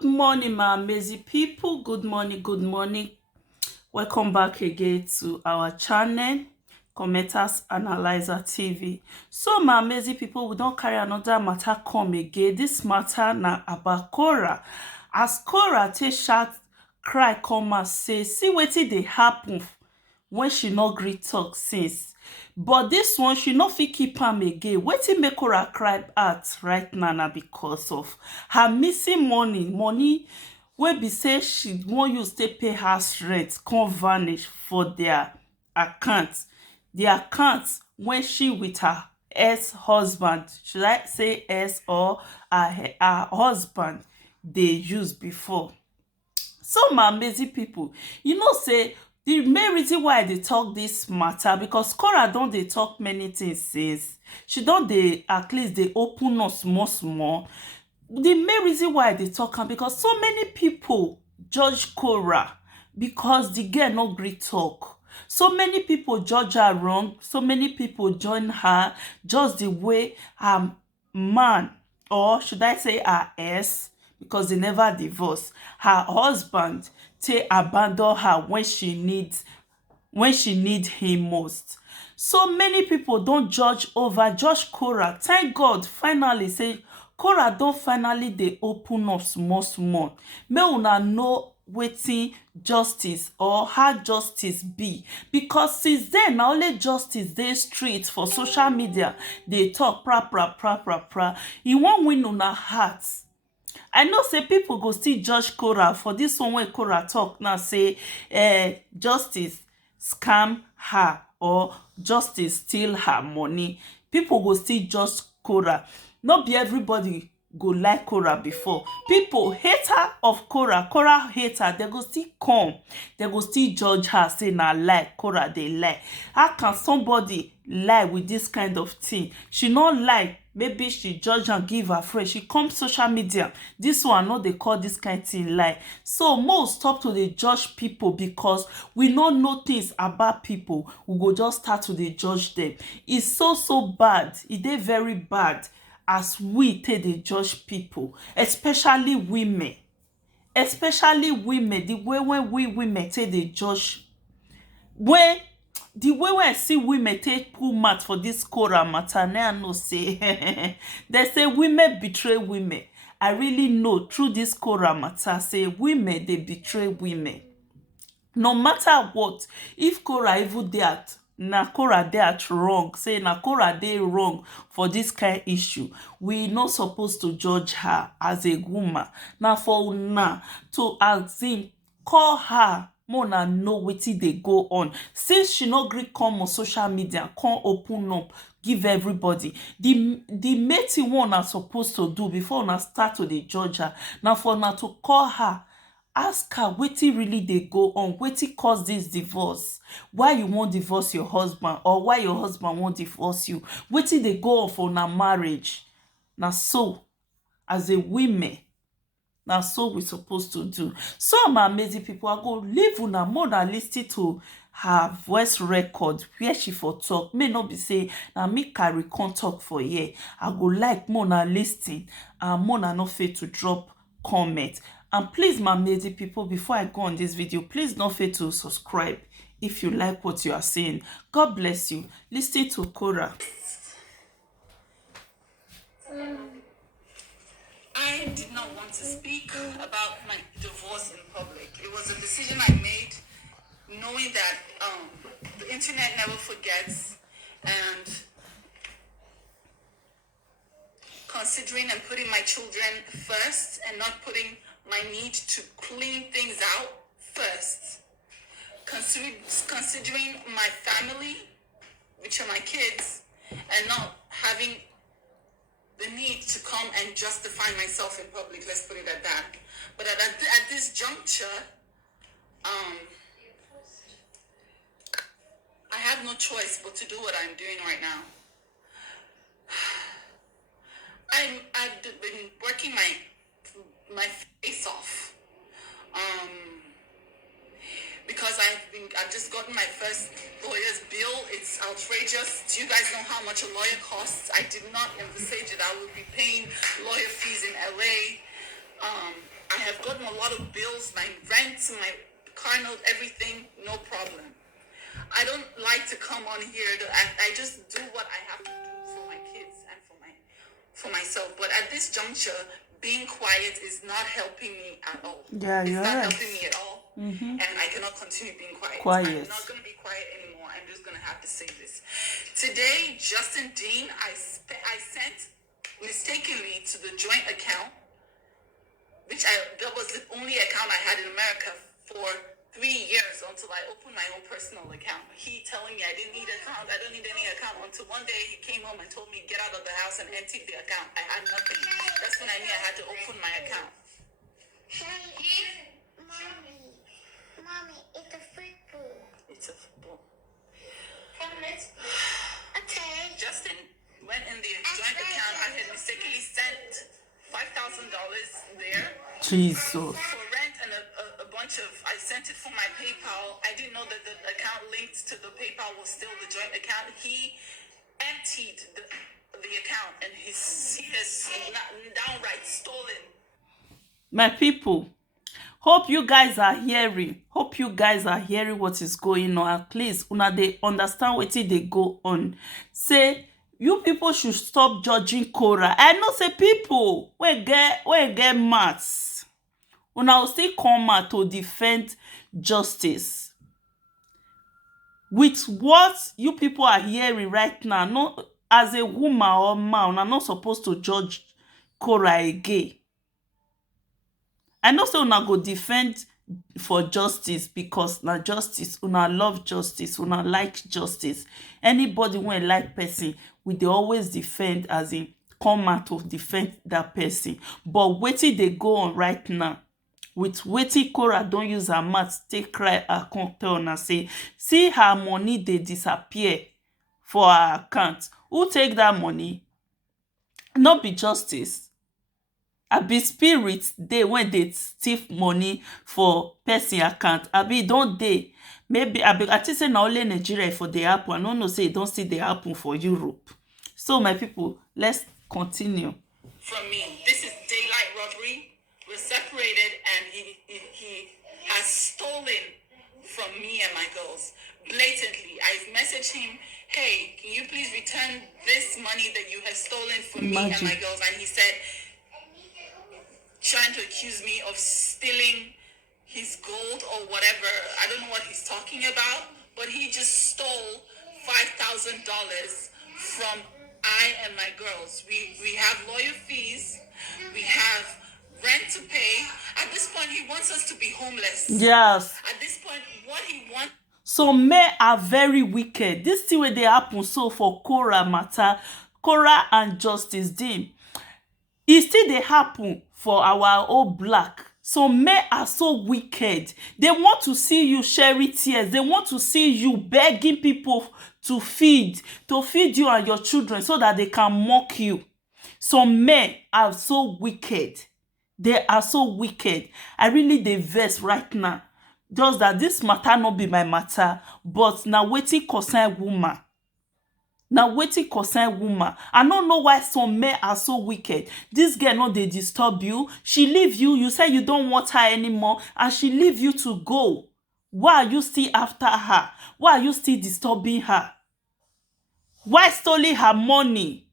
Good morning, my amazing people. Good morning, good morning. Welcome back again to our channel, Commenters Analyzer TV. So, my amazing people, we don't carry another matter come again. This matter na about Korra. As Korra take shout, cry, come and say, see wetin dey happen when she no gree talk since. But this one, she no fit keep am again. Wetin make Korra cry out right now na because of her missing money wey be say she wan use take pay house rent come vanish for their account. The account when she with her ex-husband, should I say ex or her husband, dey use before. So my amazing people, you know say the main reason why I dey talk this matter because Korra don dey talk many things since. She don dey at least dey open us small. The main reason why I dey talk am because so many people judge Korra because the girl no gree talk. So many people judge her wrong. So many people join her just the way her man, or should I say her ex, because they never divorce, her husband take abandon her when she need him most. So many people don judge Korra. Thank God finally say Korra don finally dey open up small. Make una know wetin justice or how justice be, because since then na only justice dey street for social media dey talk pra. E wan win una heart. I know say people go still judge Korra for this one wey Korra talk now say justice scam her or justice steal her money. People go still judge Korra. No be everybody go like Korra before. People hater of Korra hater, they go still come. They go still judge her say na lie, Korra dey lie. How can somebody lie with this kind of thing? She no lie. Maybe she judge and give her friend. She come social media. This one no dey call this kind thing lie. So most stop to dey judge people because we no know things about people. We go just start to dey judge them. It's so bad. E dey very bad as we take dey judge people, especially women. The way when we women take dey judge, the way wey I see women take pull mouth for this Korra matter, now I know say they say women betray women. I really know through this Korra matter say women dey betray women. No matter what, if Korra even dey at na Korra dey at wrong, say na Korra dey wrong for this kind issue, we no supposed to judge her as a woman. Na for una to as in call her more na know wetin dey go on. Since she no gree come on social media come open up give everybody, the main thing wey una supposed to do before una start to dey judge her na for una to call her, ask her wetin really dey go on, wetin cause this divorce, why you wan divorce your husband or why your husband wan divorce you, wetin dey go on for una marriage. Na so as a women, na so we supposed to do. So my amazing people, I go leave una more than lis ten to her voice record where she for talk. May not be say na me carry come talk for here. I go like more than lis ten and more than no fail to drop comment. And please my amazing people, before I go on this video, please don't fail to subscribe if you like what you are seeing. God bless you. Listen to Korra. I did not want to speak about my divorce in public. It was a decision I made knowing that the internet never forgets, and considering and putting my children first and not putting my need to clean things out first. Considering my family, which are my kids, and not having the need to come and justify myself in public, let's put it at that. But at this juncture, I have no choice but to do what I'm doing right now. I've been working my face off, because I've just gotten my first lawyer's bill. It's outrageous. Do you guys know how much a lawyer costs? I did not envisage that I would be paying lawyer fees in LA. I have gotten a lot of bills, my rent, my car note, everything, no problem. I don't like to come on here. I just do what I have to do for my kids and for myself. But at this juncture, being quiet is not helping me at all. Yeah, it's you're not right. helping me at all. And I cannot continue being quiet. Quiet. I'm not going to be quiet anymore. I'm just going to have to say this. Today, Justin Dean, I sent mistakenly to the joint account, that was the only account I had in America for 3 years until I opened my own personal account. He telling me I didn't need an account, I don't need any account, until one day he came home and told me get out of the house and empty the account. I had nothing. That's when I knew I had to open my account. Mommy, it's a football. It's a football. Okay. Justin went in the joint account. I had mistakenly sent $5,000 there. Jesus. For rent and a bunch of, I sent it for my PayPal. I didn't know that the account linked to the PayPal was still the joint account. He emptied the account and he has downright stolen. My people, hope you guys are hearing. Hope you guys are hearing what is going on. At least una dey understand wetin dey go on. Say you people should stop judging Korra. I know say people wey get maths, una will still come out to defend justice. With what you people are hearing right now, no, as a woman or man, una not supposed to judge Korra again. I know say una go defend for justice because na justice, una love justice, una like justice. Anybody wey like person, we dey always defend, as in come out to defend that person. But wetin dey go on right now, with wetin Korra don use her mouth take cry, her come tell una say see her money dey disappear for her account. Who take that money? No be justice. Abi spirit dey when dey thief money for person account. Abi don dey. Maybe I think say na only Nigeria for dey happen. I no know say e don still dey happen for Europe. So my people, let's continue. From me, this is daylight robbery. We're separated, and he has stolen from me and my girls blatantly. I've messaged him, hey, can you please return this money that you have stolen from me and my girls? And he said, trying to accuse me of stealing his gold or whatever. I don't know what he's talking about, but he just stole $5,000 from I and my girls. We have lawyer fees, we have rent to pay. At this point, he wants us to be homeless. Yes. At this point, what he wants. Some men are very wicked. This thing wey dey happen so for Korra matter, Korra and Justice Dean, e still dey happen for our old black. Some men are so wicked. They want to see you shedding tears. They want to see you begging people to feed you and your children so that they can mock you. Some men are so wicked. They are so wicked. I really dey vex right now. Just that this matter no be my matter, but na wetin concern woman. Na wetin concern woman. I don't know why some men are so wicked. This girl no dey disturb you. She leave you. You say you don't want her anymore, and she leave you to go. Why are you still after her? Why are you still disturbing her? Why stealing her money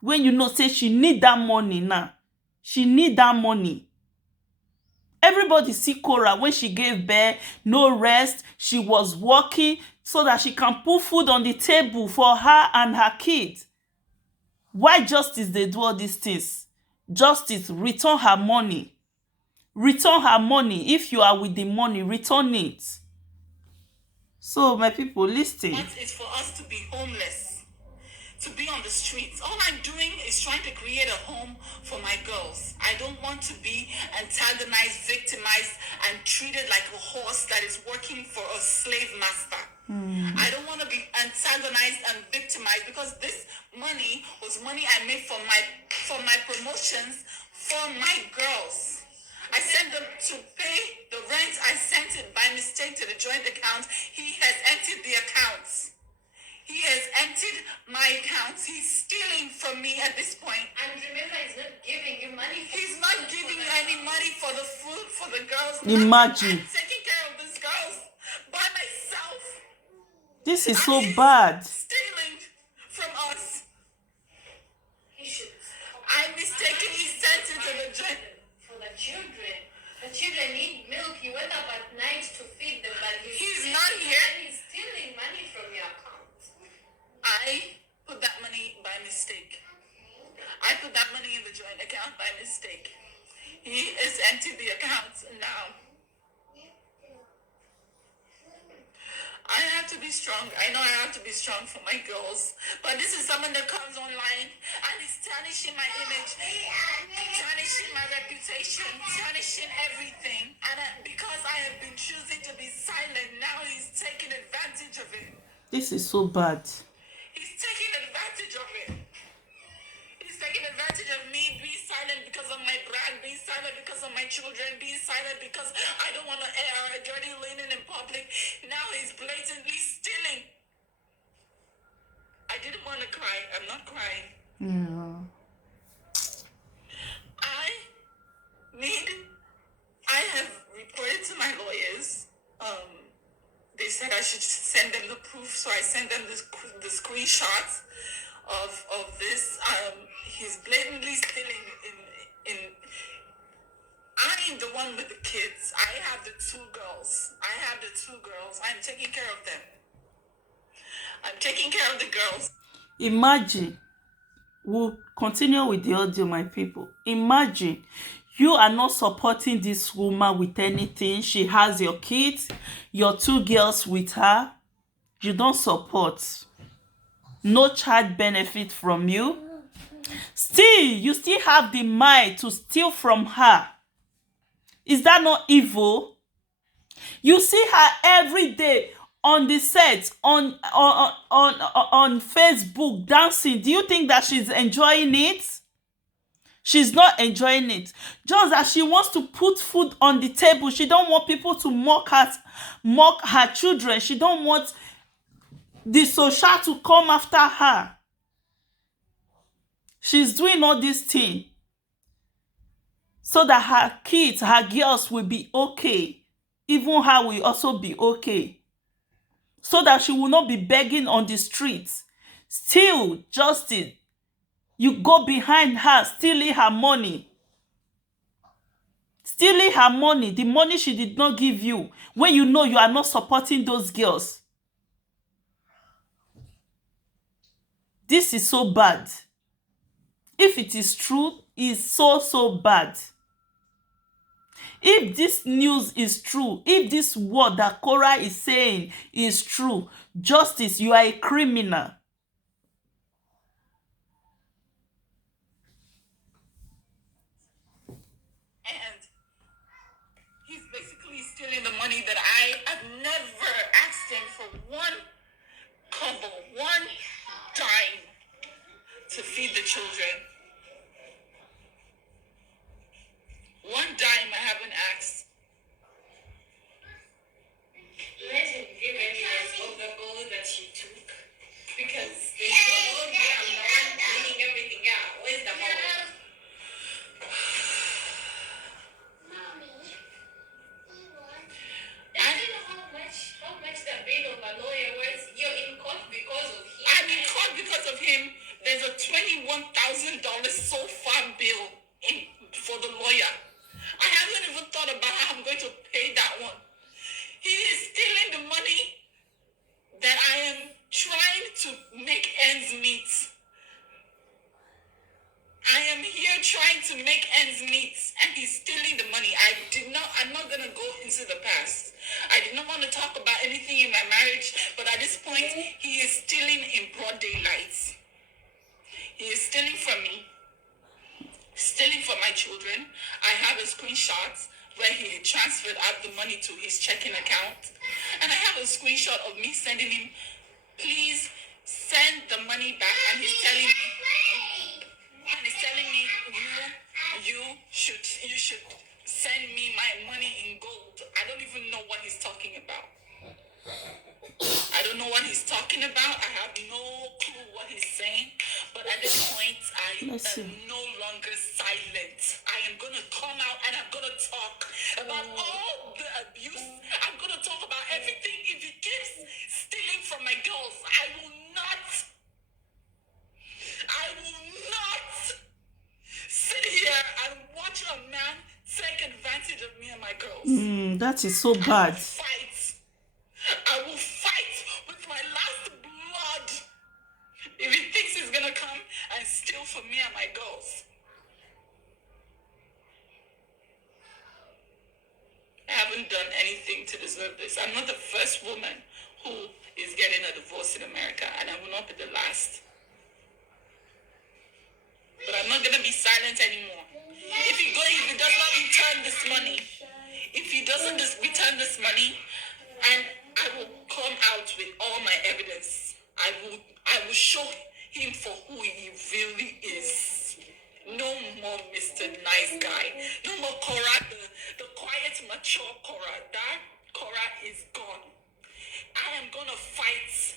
when you know say she need that money now? She need that money. Everybody see Korra when she gave birth, no rest. She was working so that she can put food on the table for her and her kids. Why justice dey do all these things? Justice, return her money. Return her money. If you are with the money, return it. So my people, listen. What is for us to be homeless, to be on the streets? All I'm doing is trying to create a home for my girls. I don't want to be antagonized, victimized, and treated like a horse that is working for a slave master. I don't want to be antagonized and victimized, because this money was money I made for my promotions for my girls. I sent them to pay the rent. I sent it by mistake to the joint account. He has emptied the accounts. He has emptied my accounts. He's stealing from me at this point. And remember, he's not giving you money. He's not giving you any money for the food for the girls. Imagine. I'm taking care of these girls by myself. This is And so he's bad. stealing from us. He should. I mistakenly sent it to the joint. For the children. The children need milk. You went up at night to feed them, but He's not here. And he's stealing money from your account. I put that money by mistake. I put that money in the joint account by mistake. He has emptied the accounts now. I have to be strong. I know I have to be strong for my girls. But this is someone that comes online and is tarnishing my image, tarnishing my reputation, tarnishing everything. And because I have been choosing to be silent, now he's taking advantage of it. This is so bad. He's taking advantage of it. He's taking advantage of me being silent because of my brand, being silent because of my children, being silent because I don't want to air a dirty linen in public. Now he's blatantly stealing. I didn't want to cry. I'm not crying. Yeah. I have reported to my lawyers. They said I should send them the proof, so I sent them the screenshots of this. He's blatantly stealing in. I'm the one with the kids. I have the two girls. I'm taking care of them. I'm taking care of the girls. Imagine. We'll continue with the audio, my people. Imagine you are not supporting this woman with anything. She has your kids, your two girls with her. You don't support. No child benefit from you. Still, you still have the mind to steal from her. Is that not evil? You see her every day on the set, on Facebook dancing. Do you think that she's enjoying it? She's not enjoying it. Just as she wants to put food on the table, she don't want people to mock her children. She don't want the social to come after her. She's doing all this thing so that her kids, her girls will be okay. Even her will also be okay. So that she will not be begging on the streets. Still, Justin, you go behind her, stealing her money. Stealing her money, the money she did not give you, when you know you are not supporting those girls. This is so bad. If it is true, it's so bad. If this news is true, if this word that Korra is saying is true, Justice, you are a criminal. And he's basically stealing the money that I have never asked him for one kobo, one dime to feed the children. One dime I haven't asked. Let him give any of the gold that you took. Because there's no gold here. I'm the one cleaning everything out. Where's the gold? Mommy, I don't know how much the bill of a lawyer was. You're in court because of him. I'm in court because of him. There's a $21,000 so far bill for the lawyer. I haven't even thought about how I'm going to pay that one. He is stealing the money that I am trying to make ends meet. I am here trying to make ends meet, and he's stealing the money. I'm not going to go into the past. I did not want to talk about anything in my marriage, but at this point, he is stealing in broad daylight. He is stealing from me. Stealing from my children. I have a screenshot where he transferred out the money to his checking account. And I have a screenshot of me sending him, please send the money back. And he's telling me, you should send me my money in gold. I don't even know what he's talking about. I don't don't know what he's talking about. I have no clue what he's saying. But at this point, I Let's see. am no longer silent. I am going to come out and I'm going to talk about all the abuse. I'm going to talk about everything. If he keeps stealing from my girls, I will not sit here and watch a man take advantage of me and my girls. That is so bad. I will fight with my last blood if he thinks he's gonna come and steal from me and my girls. I haven't done anything to deserve this. I'm not the first woman who is getting a divorce in America, and I will not be the last. But I'm not gonna be silent anymore. If he does not return this money, if he doesn't return this money, and I will come out with all my evidence. I will show him for who he really is. No more Mr. Nice Guy. No more Korra, the quiet, mature Korra. That Korra is gone. I am gonna fight.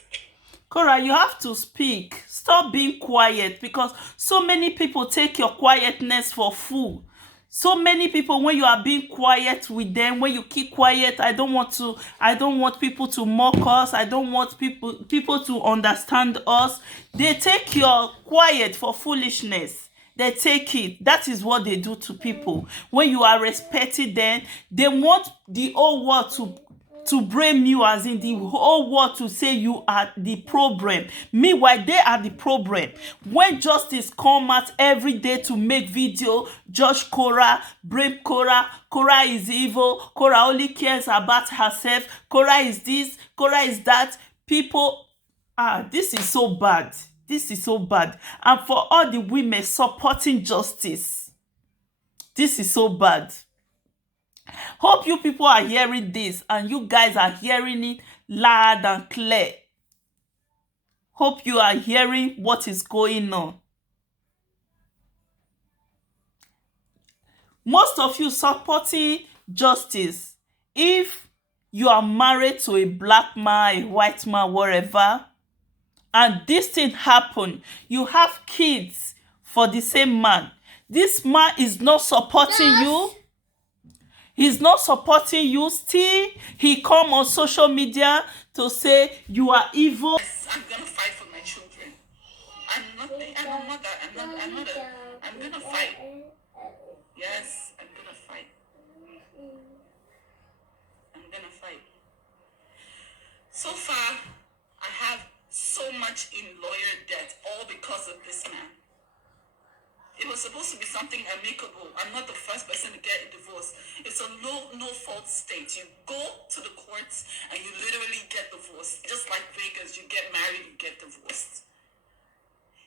Korra, you have to speak. Stop being quiet, because so many people take your quietness for fool. So many people, when you are being quiet with them, when you keep quiet, I don't want people to mock us. I don't want people to understand us. They take your quiet for foolishness. They take it. That is what they do to people. When you are respecting them, they want the whole world to blame you, as in the whole world to say you are the problem. Meanwhile, they are the problem. When justice come out every day to make video, judge Korra, blame Korra, Korra is evil, Korra only cares about herself, Korra is this, Korra is that, people, this is so bad. This is so bad. And for all the women supporting justice, this is so bad. Hope you people are hearing this and you guys are hearing it loud and clear. Hope you are hearing what is going on. Most of you supporting justice. If you are married to a black man, a white man, whatever, and this thing happen, you have kids for the same man. This man is not supporting you. He's not supporting you. Still, he come on social media to say you are evil. Yes, I'm gonna fight for my children. I'm a mother. I'm gonna fight. Yes, I'm gonna fight. I'm gonna fight. So far, I have so much in lawyer debt, all because of this man. It was supposed to be something amicable. I'm not the first person to get a divorce. It's a no-fault state. You go to the courts and you literally get divorced. Just like Vegas, you get married, you get divorced.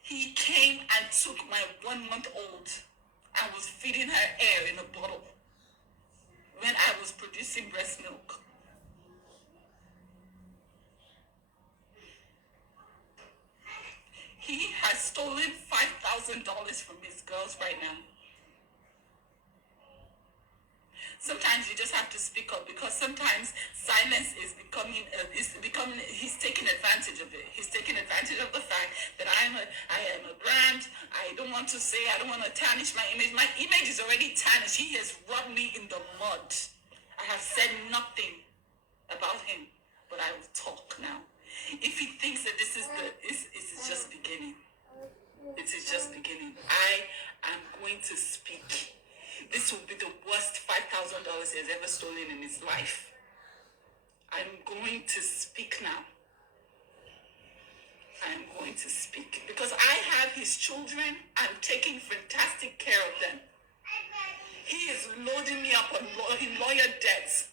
He came and took my 1-month-old and was feeding her air in a bottle when I was producing breast milk. He has stolen $5,000 from his girls right now. Sometimes you just have to speak up, because sometimes silence is becoming, he's taking advantage of it. He's taking advantage of the fact that I am a brand. I don't want to say, I don't want to tarnish my image. My image is already tarnished. He has rubbed me in the mud. I have said nothing about him, but I will talk now. If he thinks that this is just beginning, it is just beginning. I am going to speak. This will be the worst $5,000 he has ever stolen in his life. I'm going to speak now. I'm going to speak because I have his children. I'm taking fantastic care of them. He is loading me up in lawyer debts.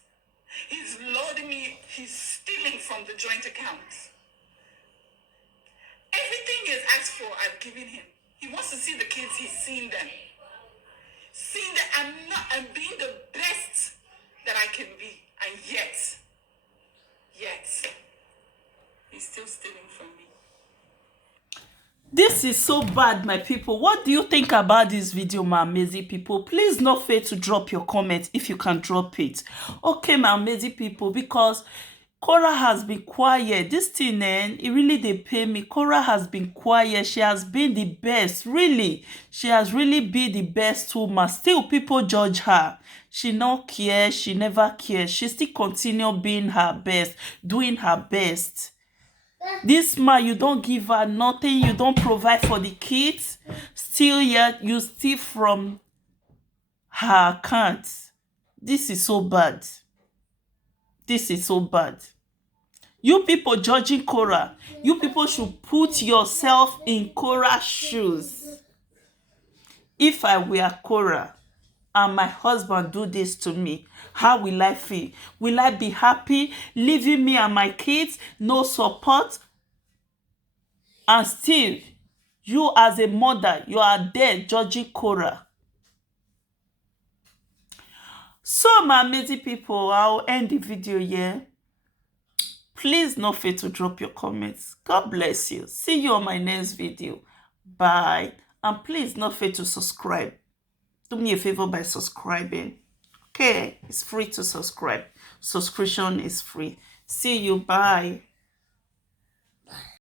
He's loading me. He's stealing from the joint accounts. Everything is asked for, I've given him. He wants to see the kids. He's seen them. Seeing that I'm being the best that I can be, and yet, he's still stealing from me. This is so bad, my people. What do you think about this video, my amazing people? Please not fail to drop your comment if you can drop it. Okay, my amazing people, because Korra has been quiet. This thing, it really dey pain me. Korra has been quiet. She has been the best, really. She has really been the best woman. Still, people judge her. She no care. She never cares. She still continue being her best, doing her best. This man, you don't give her nothing. You don't provide for the kids. Still, yet you steal from her account. This is so bad. This is so bad. You people judging Korra, you people should put yourself in Korra's shoes. If I were Korra and my husband do this to me, how will I feel? Will I be happy leaving me and my kids, no support? And still, you as a mother, you are there judging Korra. So, my amazing people, I'll end the video here. Please don't fail to drop your comments. God bless you. See you on my next video. Bye. And please don't fail to subscribe. Do me a favor by subscribing. Okay? It's free to subscribe. Subscription is free. See you. Bye.